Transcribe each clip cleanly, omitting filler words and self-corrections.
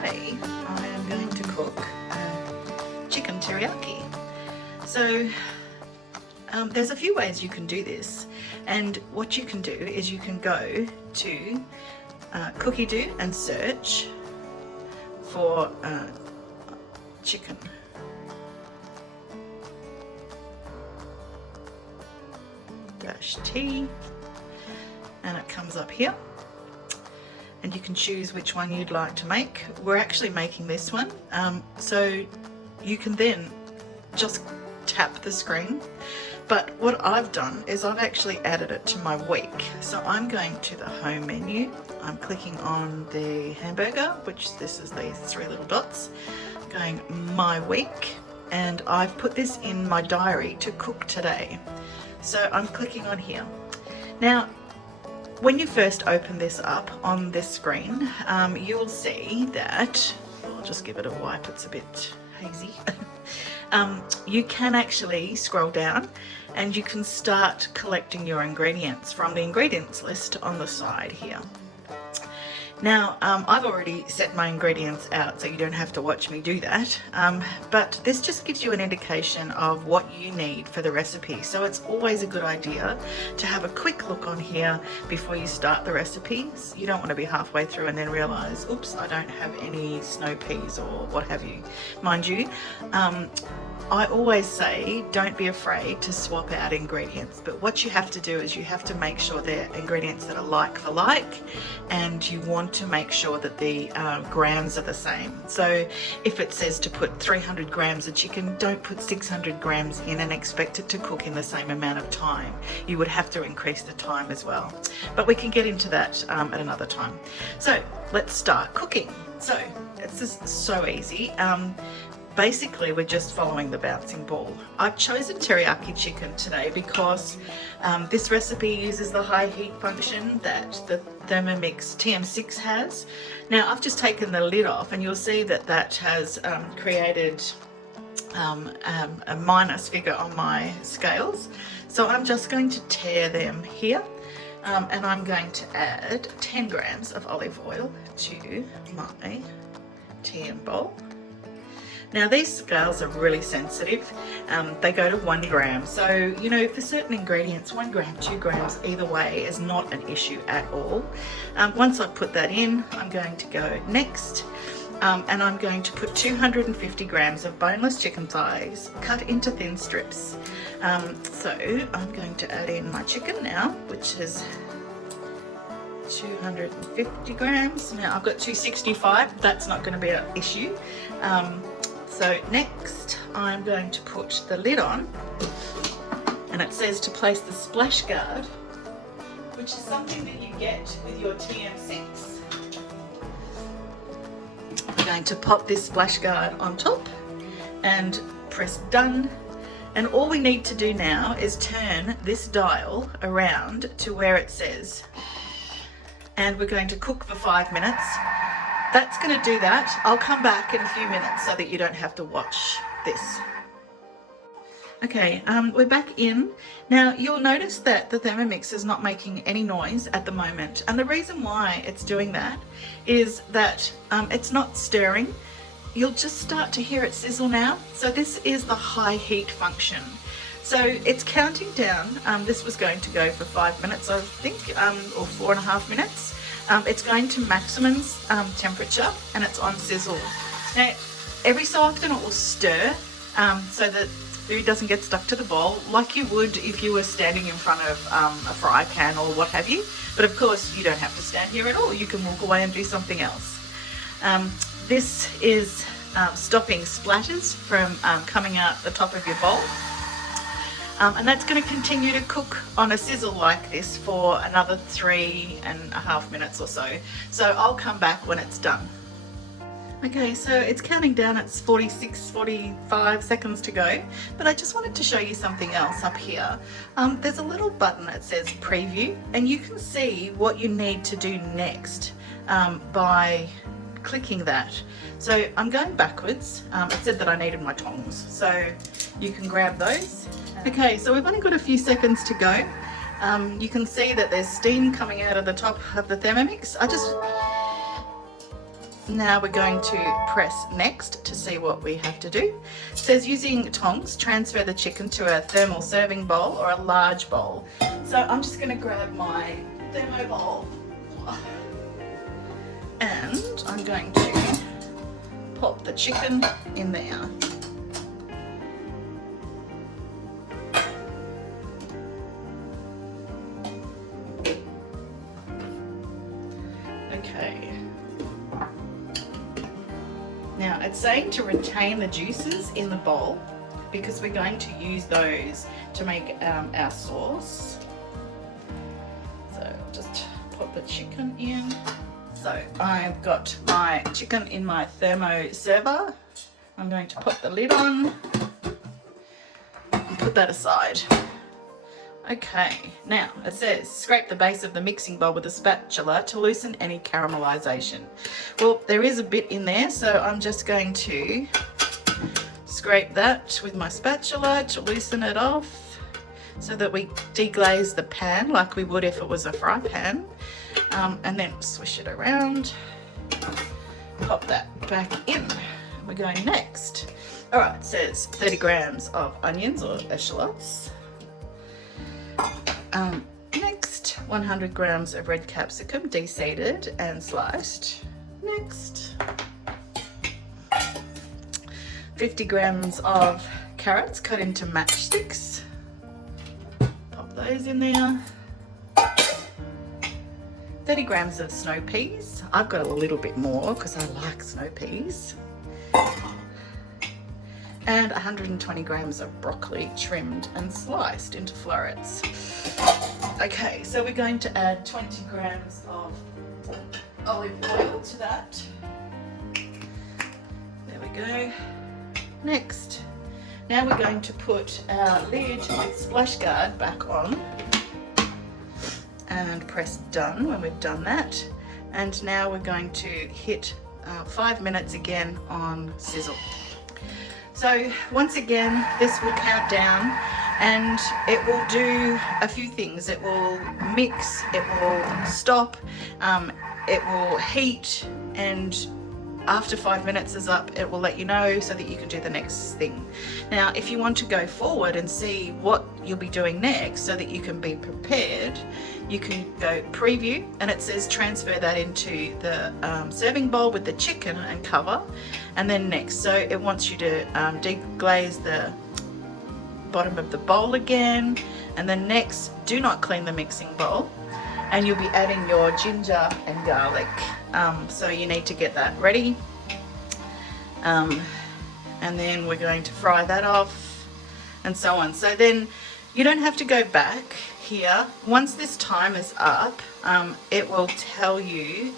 today I am going to cook chicken teriyaki. So there's a few ways you can do this, and what you can do is you can go to Cookie Do and search for chicken. -T, and it comes up here, and you can choose which one you'd like to make. We're actually making this one, so you can then just tap the screen, but what I've done is I've actually added it to my week. So I'm going to the home menu, I'm clicking on the hamburger, which this is these three little dots, going my week, and I've put this in my diary to cook today. So I'm clicking on here. Now when you first open this up on this screen, you will see that, I'll just give it a wipe, it's a bit hazy. You can actually scroll down and you can start collecting your ingredients from the ingredients list on the side here. Now I've already set my ingredients out, so you don't have to watch me do that, but this just gives you an indication of what you need for the recipe. So it's always a good idea to have a quick look on here before you start the recipes. You don't want to be halfway through and then realize, oops, I don't have any snow peas or what have you. Mind you, I always say don't be afraid to swap out ingredients, but what you have to do is you have to make sure they're ingredients that are like for like, and you want to make sure that the grams are the same. So if it says to put 300 grams of chicken, don't put 600 grams in and expect it to cook in the same amount of time. You would have to increase the time as well, but we can get into that at another time. So let's start cooking. So it's just so easy. Basically, we're just following the bouncing ball. I've chosen teriyaki chicken today because this recipe uses the high heat function that the Thermomix TM6 has. Now, I've just taken the lid off, and you'll see that that has created a minus figure on my scales. So I'm just going to tear them here, and I'm going to add 10 grams of olive oil to my TM bowl. Now these scales are really sensitive, they go to 1 gram, so you know, for certain ingredients 1 gram, 2 grams, either way is not an issue at all. Once I've put that in, I'm going to go next, and I'm going to put 250 grams of boneless chicken thighs cut into thin strips. So I'm going to add in my chicken now, which is 250 grams. Now I've got 265, that's not going to be an issue. So next I'm going to put the lid on, and it says to place the splash guard, which is something that you get with your TM6. We're going to pop this splash guard on top and press done, and all we need to do now is turn this dial around to where it says, and we're going to cook for 5 minutes. That's going to do that. I'll come back in a few minutes so that you don't have to watch this. Okay, we're back in. Now you'll notice that the Thermomix is not making any noise at the moment, and the reason why it's doing that is that it's not stirring. You'll just start to hear it sizzle now. So this is the high heat function. So it's counting down. This was going to go for 5 minutes, I think, or 4.5 minutes. It's going to maximum temperature, and it's on sizzle. Now, every so often it will stir so that food doesn't get stuck to the bowl, like you would if you were standing in front of a fry pan or what have you. But of course, you don't have to stand here at all. You can walk away and do something else. This is stopping splatters from coming out the top of your bowl. And that's going to continue to cook on a sizzle like this for another 3.5 minutes or so. So I'll come back when it's done. Okay, so it's counting down, it's 45 seconds to go, but I just wanted to show you something else up here. There's a little button that says preview, and you can see what you need to do next by clicking that. So I'm going backwards. It said that I needed my tongs, so you can grab those. Okay, so we've only got a few seconds to go. You can see that there's steam coming out of the top of the Thermomix. Now we're going to press next to see what we have to do. It says using tongs, transfer the chicken to a thermal serving bowl or a large bowl. So I'm just going to grab my thermo bowl and I'm going to pop the chicken in there. Okay. Now it's saying to retain the juices in the bowl because we're going to use those to make our sauce. So just pop the chicken in. So I've got my chicken in my thermo server. I'm going to put the lid on and put that aside. Okay, now it says scrape the base of the mixing bowl with a spatula to loosen any caramelization. Well, there is a bit in there, so I'm just going to scrape that with my spatula to loosen it off so that we deglaze the pan like we would if it was a fry pan, and then swish it around, pop that back in. We're going next. All right, it says 30 grams of onions or eschalots. Next, 100 grams of red capsicum, deseeded and sliced. Next, 50 grams of carrots cut into matchsticks. Pop those in there. 30 grams of snow peas. I've got a little bit more because I like snow peas. And 120 grams of broccoli trimmed and sliced into florets. Okay, so we're going to add 20 grams of olive oil to that. There we go. Next, now we're going to put our lid with splash guard back on and press done when we've done that. And now we're going to hit 5 minutes again on sizzle. So once again, this will count down and it will do a few things. It will mix, it will stop, it will heat, and after 5 minutes is up, it will let you know so that you can do the next thing. Now, if you want to go forward and see what you'll be doing next so that you can be prepared, you can go preview, and it says transfer that into the serving bowl with the chicken and cover, and then next. So it wants you to deglaze the bottom of the bowl again, and then next, do not clean the mixing bowl, and you'll be adding your ginger and garlic. So you need to get that ready, and then we're going to fry that off and so on. So then you don't have to go back here. Once this time is up, it will tell you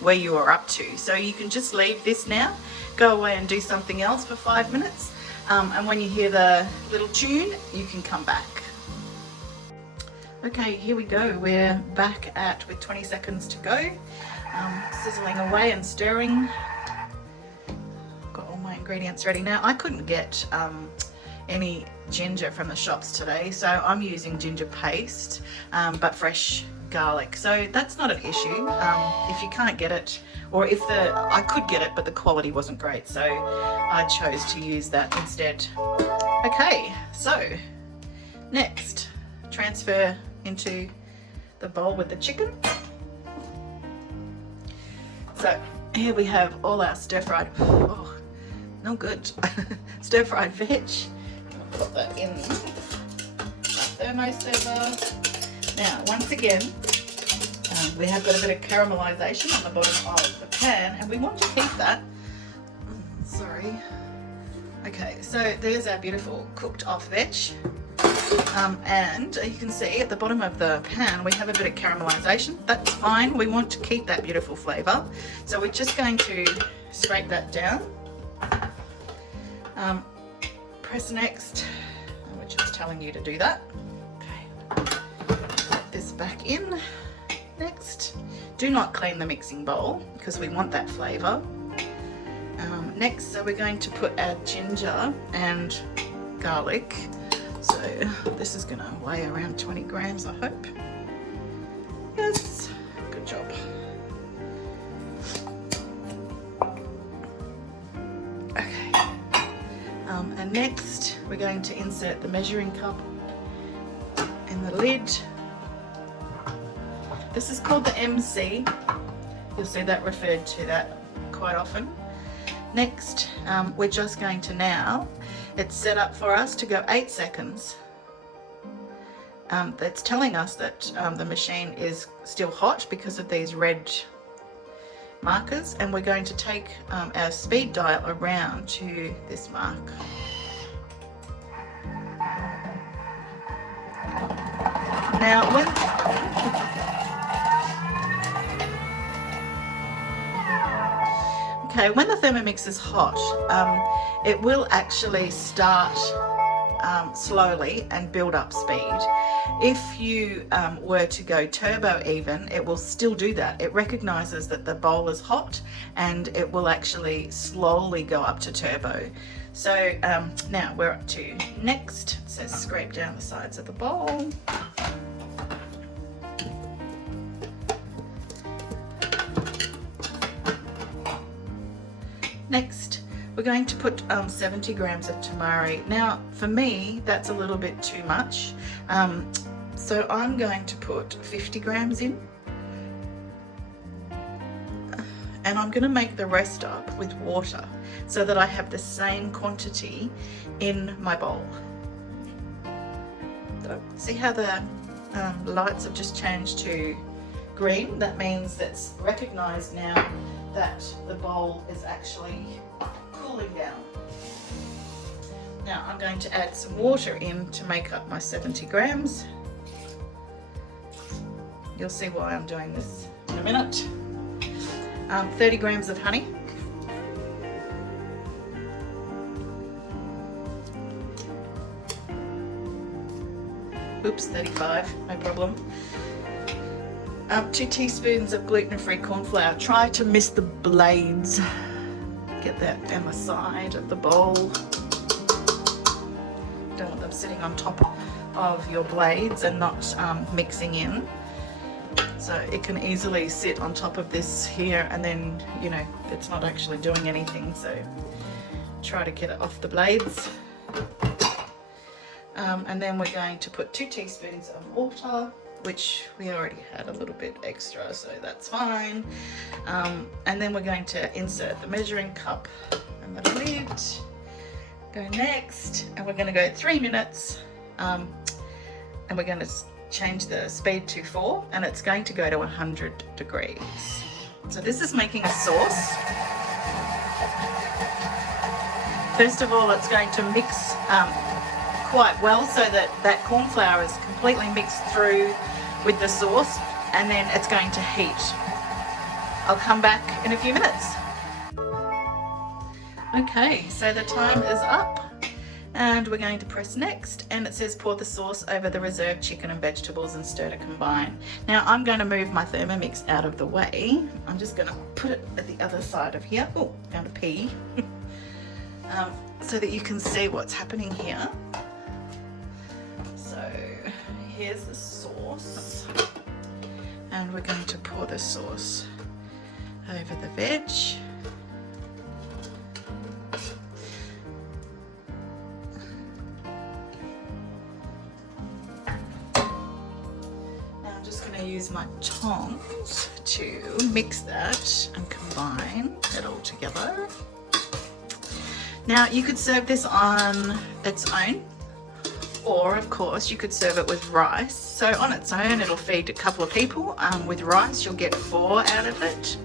where you are up to. So you can just leave this now, go away and do something else for 5 minutes, and when you hear the little tune, you can come back. Okay, here we go. We're back with 20 seconds to go. Sizzling away and stirring. Got all my ingredients ready now. I couldn't get any ginger from the shops today, so I'm using ginger paste, but fresh garlic. So that's not an issue. If you can't get it, or if I could get it, but the quality wasn't great, so I chose to use that instead. Okay, so next, transfer into the bowl with the chicken. So here we have all our stir-fried, oh, no good, stir-fried veg. I'll put that in my thermo server. Now, once again, we have got a bit of caramelization on the bottom of the pan, and we want to keep that. Sorry. Okay, so there's our beautiful cooked off veg. And you can see at the bottom of the pan we have a bit of caramelization. That's fine, we want to keep that beautiful flavour. So we're just going to scrape that down. Press next, which is telling you to do that. Okay, put this back in. Next, do not clean the mixing bowl because we want that flavour. Next, so we're going to put our ginger and garlic. So this is going to weigh around 20 grams, I hope. Yes, good job. Next, we're going to insert the measuring cup in the lid. This is called the MC. You'll see that referred to that quite often. Next, we're just going to now, it's set up for us to go 8 seconds. That's telling us that the machine is still hot because of these red markers, and we're going to take our speed dial around to this mark. Now when the Thermomix is hot, it will actually start slowly and build up speed. If you were to go turbo even, it will still do that. It recognizes that the bowl is hot and it will actually slowly go up to turbo. So now we're up to next. It says scrape down the sides of the bowl. Next, we're going to put 70 grams of tamari. Now, for me, that's a little bit too much. So I'm going to put 50 grams in. And I'm going to make the rest up with water so that I have the same quantity in my bowl. So, see how the lights have just changed to green? That means it's recognized now that the bowl is actually cooling down. Now I'm going to add some water in to make up my 70 grams. You'll see why I'm doing this in a minute. 30 grams of honey. Oops, 35, no problem. 2 teaspoons of gluten-free corn flour. Try to miss the blades. Get that on the side of the bowl. Don't want them sitting on top of your blades and not mixing in. So it can easily sit on top of this here and then, you know, it's not actually doing anything. So try to get it off the blades. And then we're going to put 2 teaspoons of water, which we already had a little bit extra, so that's fine. And then we're going to insert the measuring cup and the lid. Go next, and we're going to go 3 minutes, and we're going to change the speed to 4, and it's going to go to 100 degrees. So this is making a sauce. First of all, it's going to mix quite well so that that corn flour is completely mixed through with the sauce, and then it's going to heat. I'll come back in a few minutes. Okay, so the time is up and we're going to press next, and it says pour the sauce over the reserved chicken and vegetables and stir to combine. Now I'm going to move my Thermomix out of the way. I'm just going to put it at the other side of here. Oh, found a pea. So that you can see what's happening here. So here's the sauce, and we're going to pour the sauce over the veg. Now I'm just going to use my tongs to mix that and combine it all together. Now you could serve this on its own, or of course you could serve it with rice. So on its own it'll feed a couple of people. With rice you'll get 4 out of it.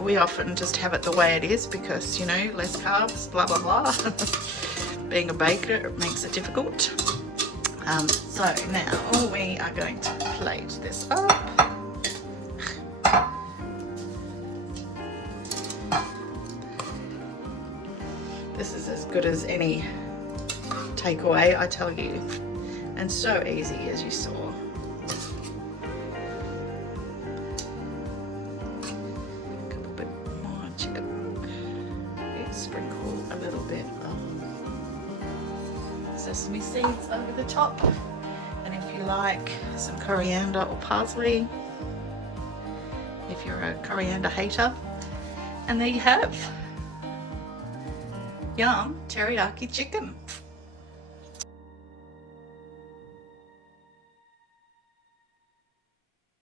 We often just have it the way it is because, you know, less carbs, blah blah blah. Being a baker, it makes it difficult. So now we are going to plate this up. This is as good as any takeaway, I tell you, and so easy, as you saw. A couple bit more chicken. Sprinkle a little bit of sesame seeds over the top, and if you like some coriander or parsley, if you're a coriander hater, and there you have Yum, teriyaki chicken.